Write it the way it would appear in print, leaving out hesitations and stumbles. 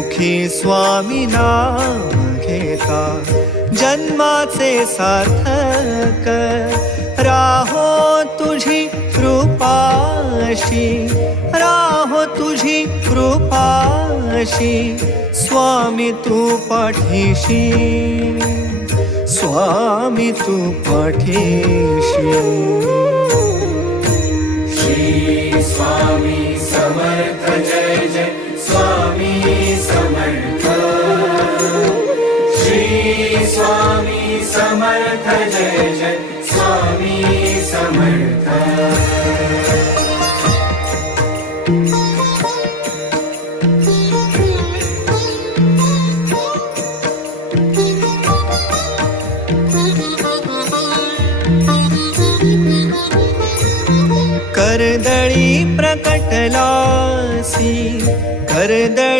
मुखी स्वामी नाम घेता जन्माचे सार्थक राहो तुझी कृपाशी, राहो तुझी कृपाशी स्वामी तू पाठीशी, स्वामी तू पाठीशी. श्री स्वामी समर्थ जय जय स्वामी समर्थ. श्री स्वामी समर्थ जय जय स्वामी समर्थ. कर्दळी प्रकटलासी, कर्दळी